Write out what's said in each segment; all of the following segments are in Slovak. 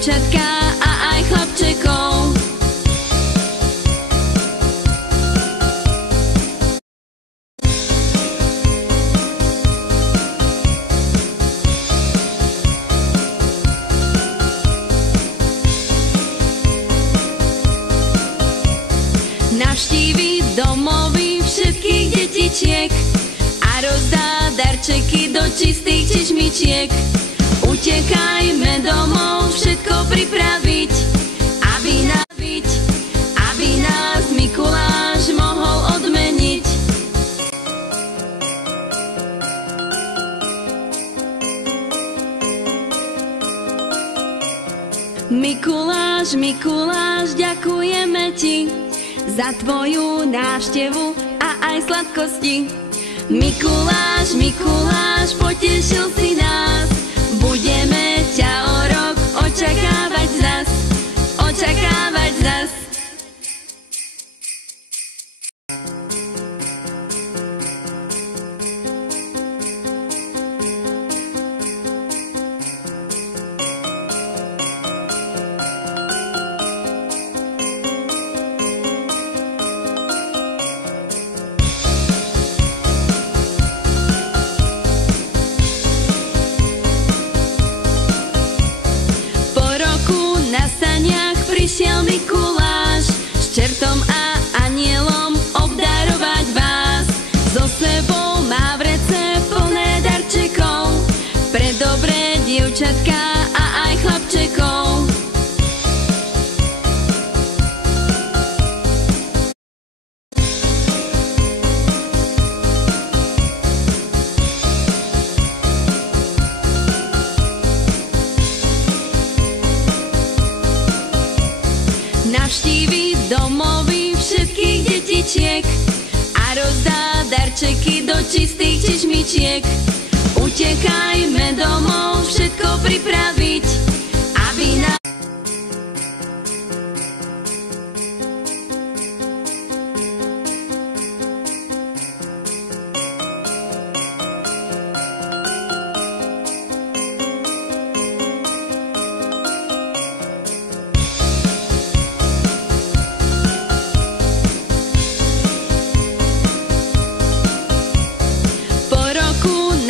dievčatka a aj chlapčekov. Navštívi domovy všetkých detičiek a rozdá darčeky do čistých češmičiek. Utekajme domov všetko pripraviť, aby nás Mikuláš mohol odmeniť. Mikuláš, Mikuláš, ďakujeme ti za tvoju návštevu a aj sladkosti. Mikuláš, Mikuláš, potešil si nás, budeme ťa o rok očakávať zas, očakávať zas. Na saniach prišiel Mikuláš s čertom a anielom obdarovať vás. So sebou má vrece plné darčekov pre dobré dievčatka a aj chlapčekov. Navštívi domovy všetkých detičiek a rozdá darčeky do čistých češmičiek. Utekajme domov všetko pripraviť, aby nás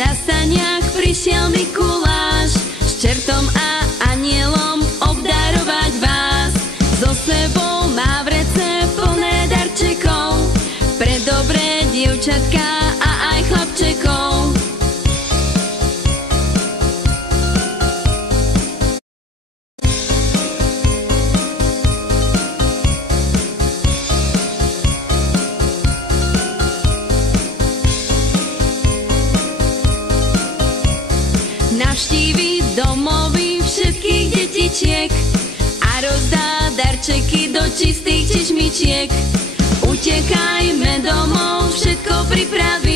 na saniach prišiel Mikuláš s čertom a anielom obdarovať vás. So sebou má vrece plné darčekov pre dobré dievčatka a aj chlapčekov. Navštívi domovy všetkých detičiek a rozdá darčeky do čistých češmičiek. Utekajme domov všetko pripraviť,